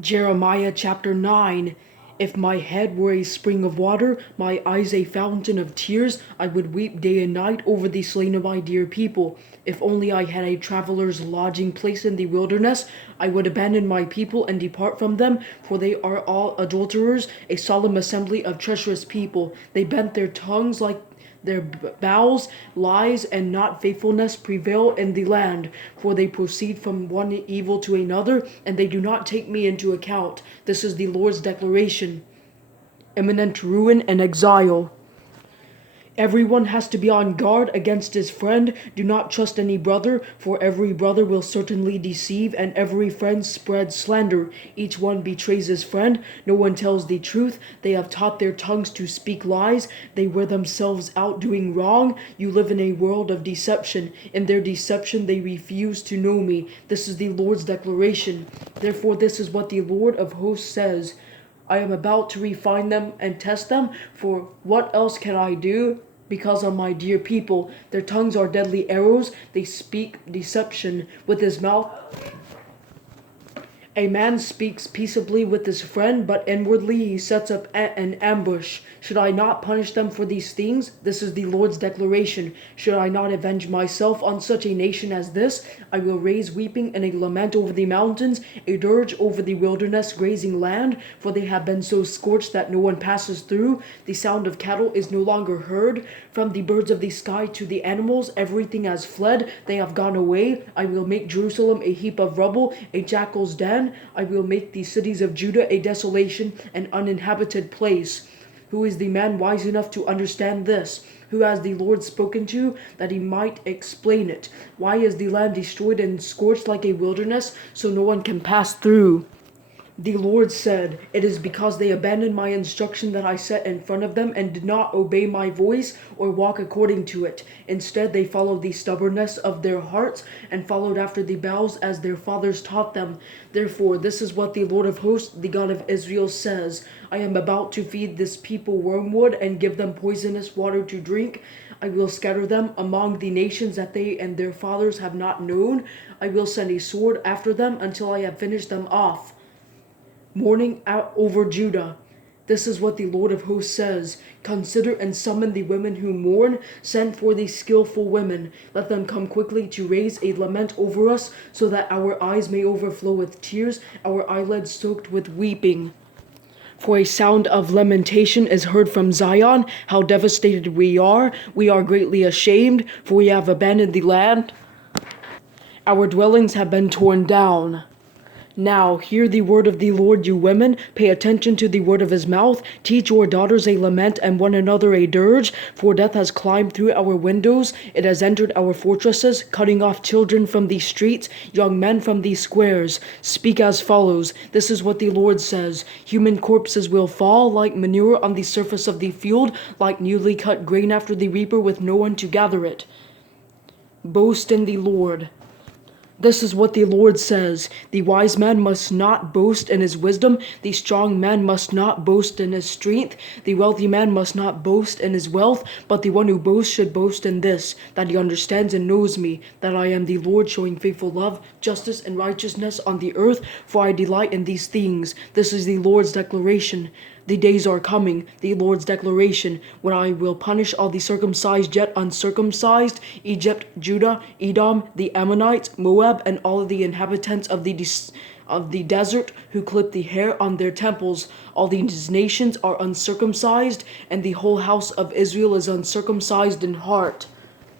Jeremiah chapter 9. If my head were a spring of water, my eyes a fountain of tears, I would weep day and night over the slain of my dear people. If only I had a traveler's lodging place in the wilderness, I would abandon my people and depart from them, for they are all adulterers, a solemn assembly of treacherous people. They bent their tongues like their bowels, lies and not faithfulness prevail in the land, for they proceed from one evil to another, and they do not take me into account. This is the Lord's declaration. Imminent ruin and exile. Everyone has to be on guard against his friend. Do not trust any brother, for every brother will certainly deceive, and every friend spreads slander. Each one betrays his friend. No one tells the truth. They have taught their tongues to speak lies. They wear themselves out doing wrong. You live in a world of deception. In their deception they refuse to know me. This is the Lord's declaration. Therefore this is what the Lord of hosts says. I am about to refine them and test them, for what else can I do? Because of my dear people, their tongues are deadly arrows, they speak deception with his mouth. A man speaks peaceably with his friend, but inwardly he sets up an ambush. Should I not punish them for these things? This is the Lord's declaration. Should I not avenge myself on such a nation as this? I will raise weeping and a lament over the mountains, a dirge over the wilderness grazing land, for they have been so scorched that no one passes through. The sound of cattle is no longer heard. From the birds of the sky to the animals, everything has fled. They have gone away. I will make Jerusalem a heap of rubble, a jackal's den. I will make the cities of Judah a desolation, an uninhabited place. Who is the man wise enough to understand this? Who has the Lord spoken to, that he might explain it? Why is the land destroyed and scorched like a wilderness, so no one can pass through? The Lord said, It is because they abandoned my instruction that I set in front of them and did not obey my voice or walk according to it. Instead, they followed the stubbornness of their hearts and followed after the Baals as their fathers taught them. Therefore, this is what the Lord of hosts, the God of Israel, says. I am about to feed this people wormwood and give them poisonous water to drink. I will scatter them among the nations that they and their fathers have not known. I will send a sword after them until I have finished them off. Mourning out over Judah. This is what the Lord of hosts says. Consider and summon the women who mourn. Send for the skillful women. Let them come quickly to raise a lament over us, so that our eyes may overflow with tears, our eyelids soaked with weeping. For a sound of lamentation is heard from Zion. How devastated we are. We are greatly ashamed, for we have abandoned the land. Our dwellings have been torn down. Now hear the word of the Lord, you women. Pay attention to the word of his mouth. Teach your daughters a lament and one another a dirge. For death has climbed through our windows. It has entered our fortresses, cutting off children from the streets, young men from the squares. Speak as follows. This is what the Lord says. Human corpses will fall like manure on the surface of the field, like newly cut grain after the reaper with no one to gather it. Boast in the Lord. This is what the Lord says. The wise man must not boast in his wisdom. The strong man must not boast in his strength. The wealthy man must not boast in his wealth. But the one who boasts should boast in this, that he understands and knows me, that I am the Lord, showing faithful love, justice, and righteousness on the earth, for I delight in these things. This is the Lord's declaration. The days are coming, the Lord's declaration, when I will punish all the circumcised yet uncircumcised, Egypt, Judah, Edom, the Ammonites, Moab, and all the inhabitants of the desert who clip the hair on their temples. All these nations are uncircumcised, and the whole house of Israel is uncircumcised in heart.